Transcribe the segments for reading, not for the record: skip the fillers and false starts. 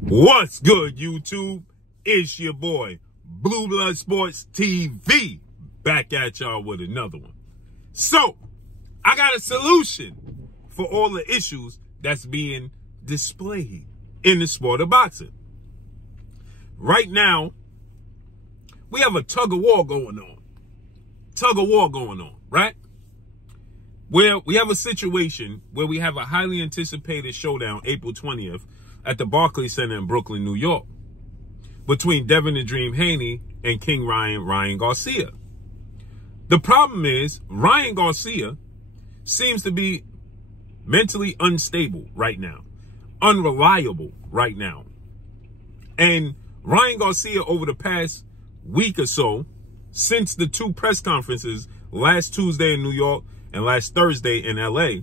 What's good, YouTube? It's your boy, Blue Blood Sports TV, back at y'all with another one. So, I got a solution for all the issues that's being displayed in the sport of boxing. Right now, we have a tug of war going on. Right? Where we have a situation where we have a highly anticipated showdown April 20th at the Barclays Center in Brooklyn, New York, between Devin Adrien Haney and King Ryan Garcia. The problem is Ryan Garcia seems to be mentally unstable right now, unreliable right now. And Ryan Garcia, over the past week or so, since the two press conferences last Tuesday in New York and last Thursday in LA,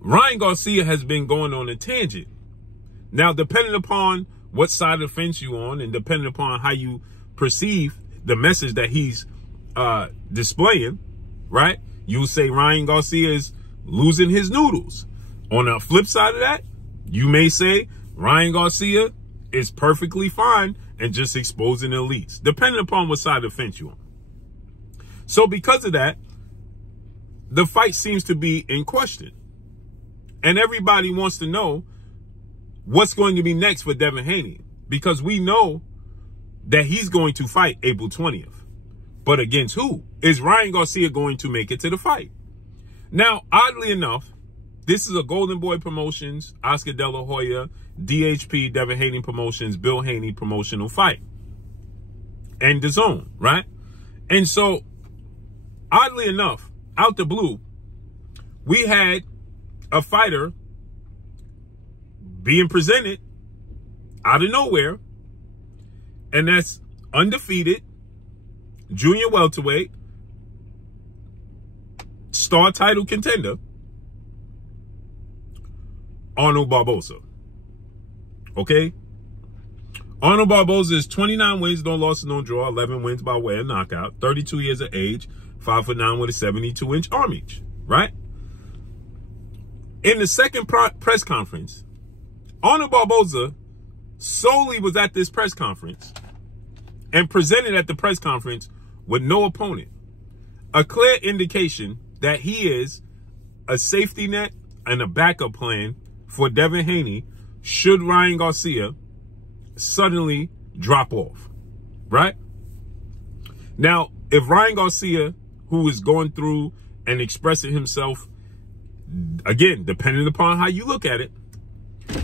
Ryan Garcia has been going on a tangent. Now, depending upon what side of the fence you're on and depending upon how you perceive the message that he's displaying, right, you'll say Ryan Garcia is losing his noodles. On the flip side of that, you may say Ryan Garcia is perfectly fine and just exposing elites, depending upon what side of the fence you're on. So because of that, the fight seems to be in question. And everybody wants to know what's going to be next for Devin Haney, because we know that he's going to fight April 20th. But against who? Is Ryan Garcia going to make it to the fight? Now, oddly enough, this is a Golden Boy Promotions, Oscar De La Hoya, DHP, Devin Haney Promotions, Bill Haney promotional fight. And the zone, right? And so, oddly enough, out the blue, we had a fighter being presented out of nowhere, and that's undefeated junior welterweight star title contender Arnold Barboza. Okay? Arnold Barboza is 29 wins, no losses, no draw, 11 wins by way of knockout, 32 years of age, 5'9" with a 72-inch arm reach, right? In the second press conference, Arnold Barboza solely was at this press conference and presented at the press conference with no opponent. A clear indication that he is a safety net and a backup plan for Devin Haney should Ryan Garcia suddenly drop off, right? Now, if Ryan Garcia, who is going through and expressing himself, again, depending upon how you look at it,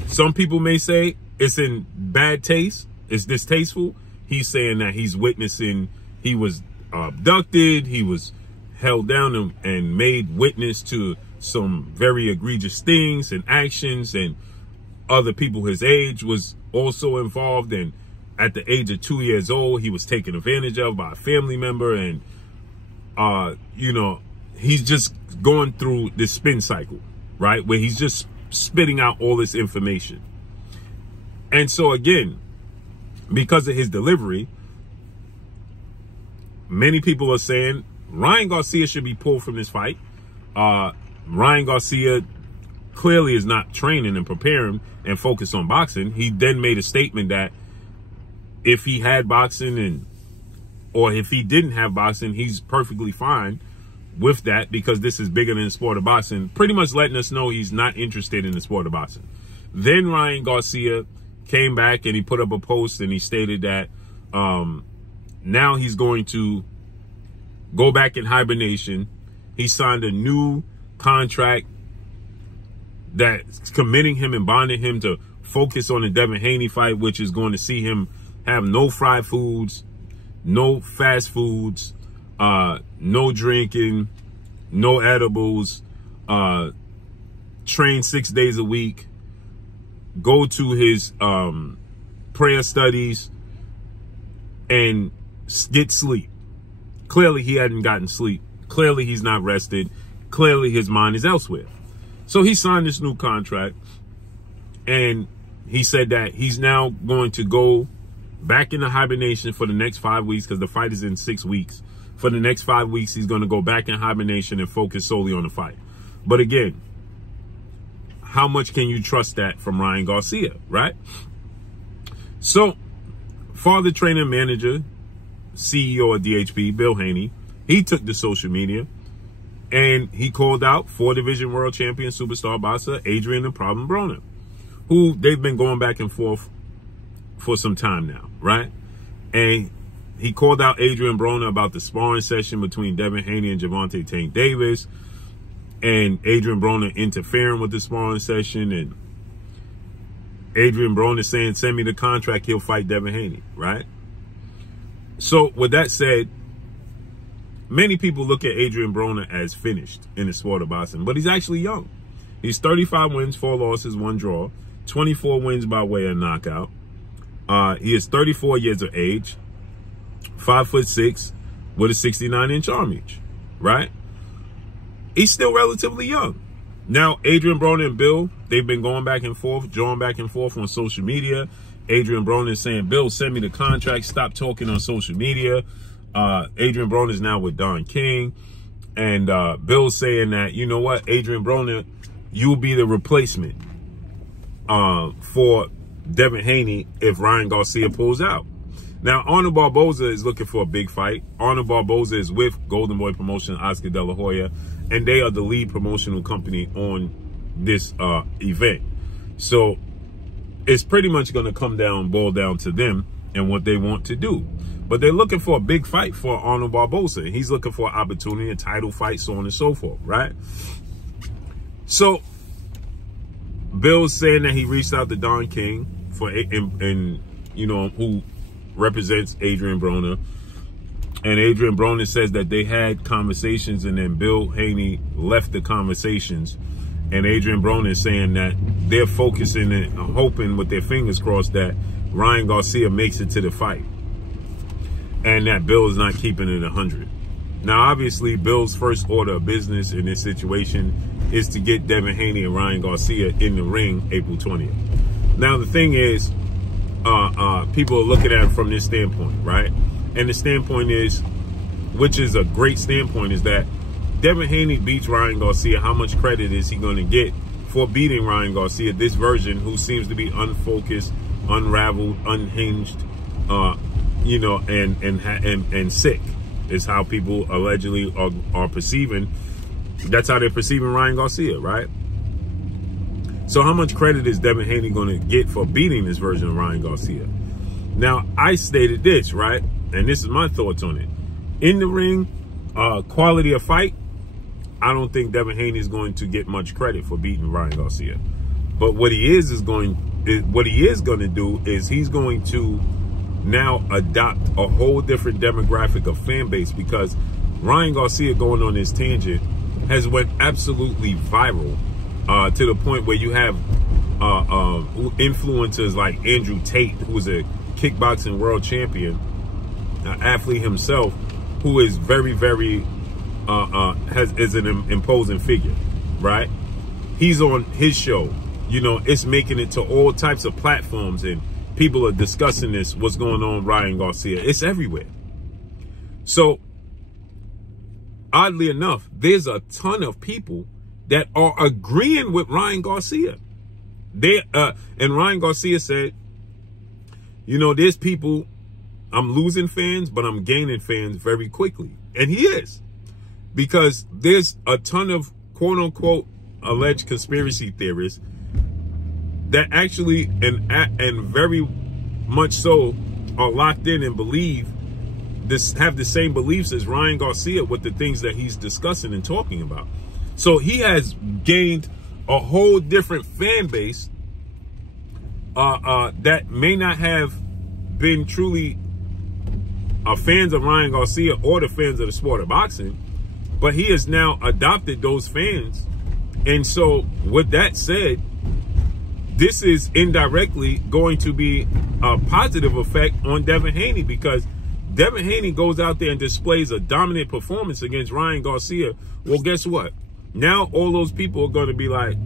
some people may say it's in bad taste, it's distasteful. He's saying that he's witnessing, he was abducted, he was held down and made witness to some very egregious things and actions, and other people his age was also involved, and at the age of 2 years old, he was taken advantage of by a family member, and you know, he's just going through this spin cycle, right, where he's just spitting out all this information. And so again, because of his delivery, many people are saying Ryan Garcia should be pulled from this fight. Ryan Garcia clearly is not training and preparing and focused on boxing. He then made a statement that if he had boxing or if he didn't have boxing, he's perfectly fine with that, because this is bigger than the sport of boxing, pretty much letting us know he's not interested in the sport of boxing. Then Ryan Garcia came back and he put up a post and he stated that now he's going to go back in hibernation. He signed a new contract that's committing him and bonding him to focus on the Devin Haney fight, which is going to see him have no fried foods, no fast foods, no drinking, no edibles, train 6 days a week, go to his prayer studies, and get sleep. Clearly, he hadn't gotten sleep. Clearly, he's not rested. Clearly, his mind is elsewhere. So he signed this new contract, and he said that he's now going to go back into hibernation for the next 5 weeks, because the fight is in 6 weeks. For the next 5 weeks, he's going to go back in hibernation and focus solely on the fight. But again, how much can you trust that from Ryan Garcia, right? So, father, trainer, manager, CEO of DHP, Bill Haney, he took to social media and he called out 4-division world champion superstar boxer Adrien the Problem Broner, who they've been going back and forth for some time now, right? And he called out Adrien Broner about the sparring session between Devin Haney and Gervonta Tank Davis, and Adrien Broner interfering with the sparring session, and Adrien Broner saying, send me the contract, he'll fight Devin Haney, right? So with that said, many people look at Adrien Broner as finished in the sport of boxing, but he's actually young. He's 35 wins, 4 losses, 1 draw, 24 wins by way of knockout. He is 34 years of age, 5'6", with a 69-inch arm reach, right? He's still relatively young. Now, Adrien Broner and Bill, they've been going back and forth, drawing back and forth on social media. Adrien Broner is saying, Bill, send me the contract, stop talking on social media. Adrien Broner is now with Don King. And Bill's saying that, you know what, Adrien Broner, you'll be the replacement for Devin Haney if Ryan Garcia pulls out. Now, Arnold Barboza is looking for a big fight. Arnold Barboza is with Golden Boy Promotion, Oscar De La Hoya, and they are the lead promotional company on this event. So it's pretty much going to boil down to them and what they want to do. But they're looking for a big fight for Arnold Barboza. He's looking for an opportunity, a title fight, so on and so forth, right? So Bill's saying that he reached out to Don King and you know, who represents Adrien Broner. And Adrien Broner says that they had conversations and then Bill Haney left the conversations. And Adrien Broner is saying that they're focusing and hoping with their fingers crossed that Ryan Garcia makes it to the fight. And that Bill is not keeping it 100. Now, obviously, Bill's first order of business in this situation is to get Devin Haney and Ryan Garcia in the ring April 20th. Now, the thing is, people are looking at it from this standpoint, right? And the standpoint is, which is a great standpoint, is that Devin Haney beats Ryan Garcia. How much credit is he going to get for beating Ryan Garcia, this version who seems to be unfocused, unraveled, unhinged, you know, and sick is how people allegedly are perceiving. That's how they're perceiving Ryan Garcia, right? So how much credit is Devin Haney going to get for beating this version of Ryan Garcia? Now, I stated this, right? And this is my thoughts on it. In the ring, quality of fight, I don't think Devin Haney is going to get much credit for beating Ryan Garcia. But what he is going to do is he's going to now adopt a whole different demographic of fan base, because Ryan Garcia, going on this tangent, has went absolutely viral to the point where you have influencers like Andrew Tate, who's a kickboxing world champion, athlete himself, who is very, very is an imposing figure, right? He's on his show. You know, it's making it to all types of platforms, and people are discussing this, what's going on with Ryan Garcia. It's everywhere. So, oddly enough, there's a ton of people that are agreeing with Ryan Garcia. And Ryan Garcia said, you know, there's people, I'm losing fans, but I'm gaining fans very quickly. And he is. Because there's a ton of quote-unquote alleged conspiracy theorists that actually, and very much so, are locked in and believe this, have the same beliefs as Ryan Garcia with the things that he's discussing and talking about. So he has gained a whole different fan base that may not have been truly fans of Ryan Garcia or the fans of the sport of boxing, but he has now adopted those fans. And so with that said, this is indirectly going to be a positive effect on Devin Haney, because Devin Haney goes out there and displays a dominant performance against Ryan Garcia. Well, guess what? Now all those people are going to be like,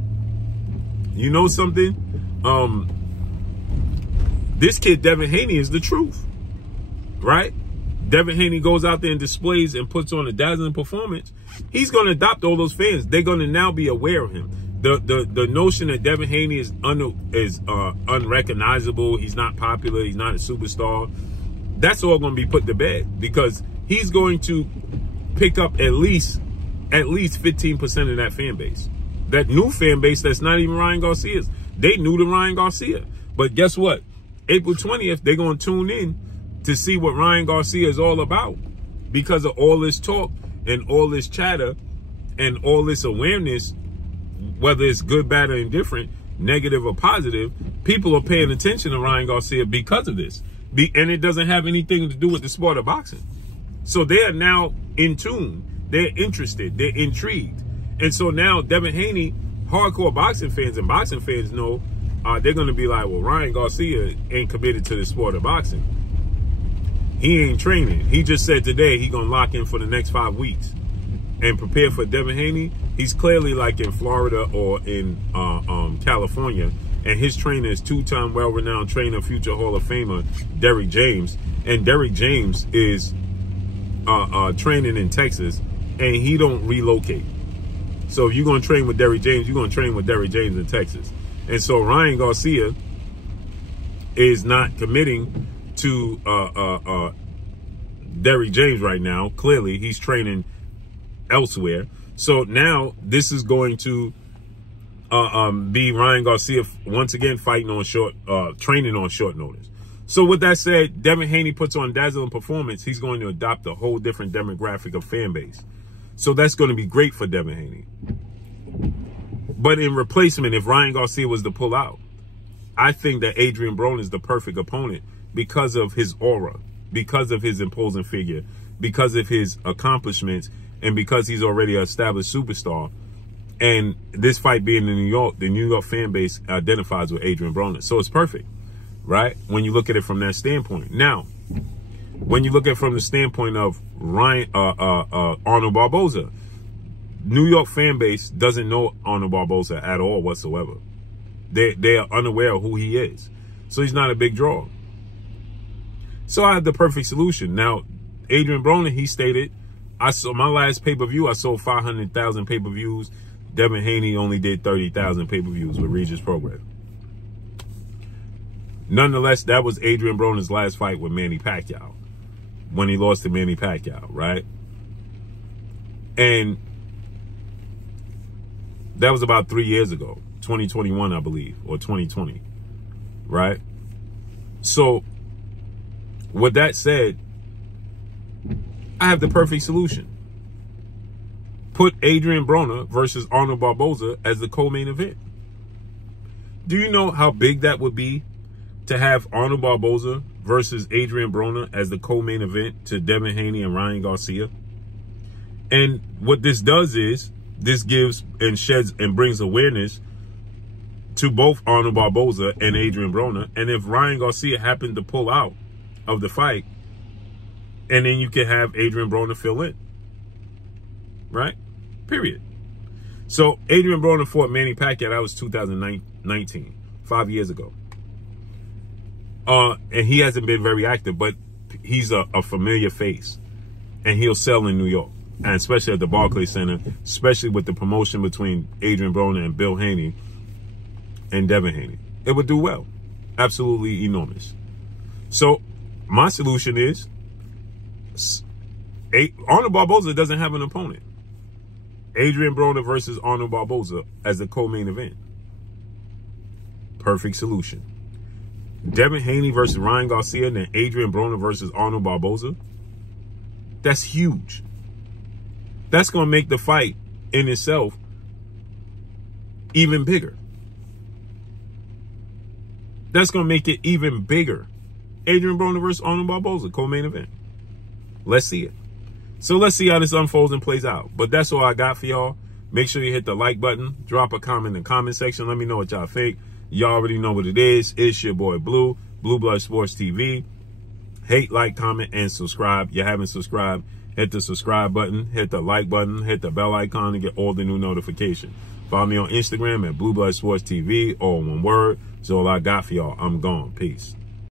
you know something? This kid, Devin Haney, is the truth, right? Devin Haney goes out there and displays and puts on a dazzling performance. He's going to adopt all those fans. They're going to now be aware of him. the notion that Devin Haney is unrecognizable, he's not popular, he's not a superstar, that's all going to be put to bed, because he's going to pick up at least 15% of that fan base. That new fan base that's not even Ryan Garcia's. They new to Ryan Garcia. But guess what? April 20th, they're going to tune in to see what Ryan Garcia is all about, because of all this talk and all this chatter and all this awareness, whether it's good, bad, or indifferent, negative or positive. People are paying attention to Ryan Garcia because of this. And it doesn't have anything to do with the sport of boxing. So they are now in tune. They're interested. They're intrigued. And so now Devin Haney, hardcore boxing fans and boxing fans know, they're going to be like, well, Ryan Garcia ain't committed to the sport of boxing. He ain't training. He just said today he going to lock in for the next 5 weeks and prepare for Devin Haney. He's clearly like in Florida or in California. And his trainer is two-time well-renowned trainer, future Hall of Famer, Derrick James. And Derrick James is training in Texas, and he don't relocate. So if you're going to train with Derrick James, you're going to train with Derrick James in Texas. And so Ryan Garcia is not committing to Derrick James right now. Clearly, he's training elsewhere. So now this is going to be Ryan Garcia once again fighting on training on short notice. So with that said, Devin Haney puts on dazzling performance. He's going to adopt a whole different demographic of fan base. So that's going to be great for Devin Haney. But in replacement, if Ryan Garcia was to pull out, I think that Adrien Broner is the perfect opponent because of his aura, because of his imposing figure, because of his accomplishments, and because he's already an established superstar. And this fight being in New York, the New York fan base identifies with Adrien Broner. So it's perfect, right? When you look at it from that standpoint. Now, when you look at it from the standpoint of Arnold Barboza, New York fan base doesn't know Arnold Barboza at all whatsoever. They are unaware of who he is. So he's not a big draw. So I have the perfect solution. Now, Adrien Broner, he stated, I saw my last pay-per-view, I sold 500,000 pay-per-views. Devin Haney only did 30,000 pay-per-views with Regis program. Nonetheless, that was Adrien Broner's last fight with Manny Pacquiao, when he lost to Manny Pacquiao, right? And that was about 3 years ago, 2021, I believe, or 2020, right? So, with that said, I have the perfect solution. Put Adrien Broner versus Arnold Barboza as the co-main event. Do you know how big that would be to have Arnold Barboza versus Adrien Broner as the co-main event to Devin Haney and Ryan Garcia? And what this does is, this gives and sheds and brings awareness to both Arnold Barboza and Adrien Broner. And if Ryan Garcia happened to pull out of the fight, and then you can have Adrien Broner fill in. Right? Period. So Adrien Broner fought Manny Pacquiao. That was 2019, 5 years ago. And he hasn't been very active, but he's a familiar face. And he'll sell in New York. And especially at the Barclays Center, especially with the promotion between Adrien Broner and Bill Haney and Devin Haney. It would do well. Absolutely enormous. So my solution is, Arnold Barboza doesn't have an opponent. Adrien Broner versus Arnold Barboza as the co-main event. Perfect solution. Devin Haney versus Ryan Garcia, and then Adrien Broner versus Arnold Barboza. That's huge. That's going to make the fight in itself even bigger. That's going to make it even bigger. Adrien Broner versus Arnold Barboza, co-main event. Let's see it. So let's see how this unfolds and plays out. But that's all I got for y'all. Make sure you hit the like button. Drop a comment in the comment section. Let me know what y'all think. Y'all already know what it is. It's your boy Blue, Blue Blood Sports TV. Hate, like, comment, and subscribe. You haven't subscribed, hit the subscribe button, hit the like button, hit the bell icon to get all the new notifications. Follow me on Instagram at Blue Blood Sports TV, all one word. That's all I got for y'all. I'm gone. Peace.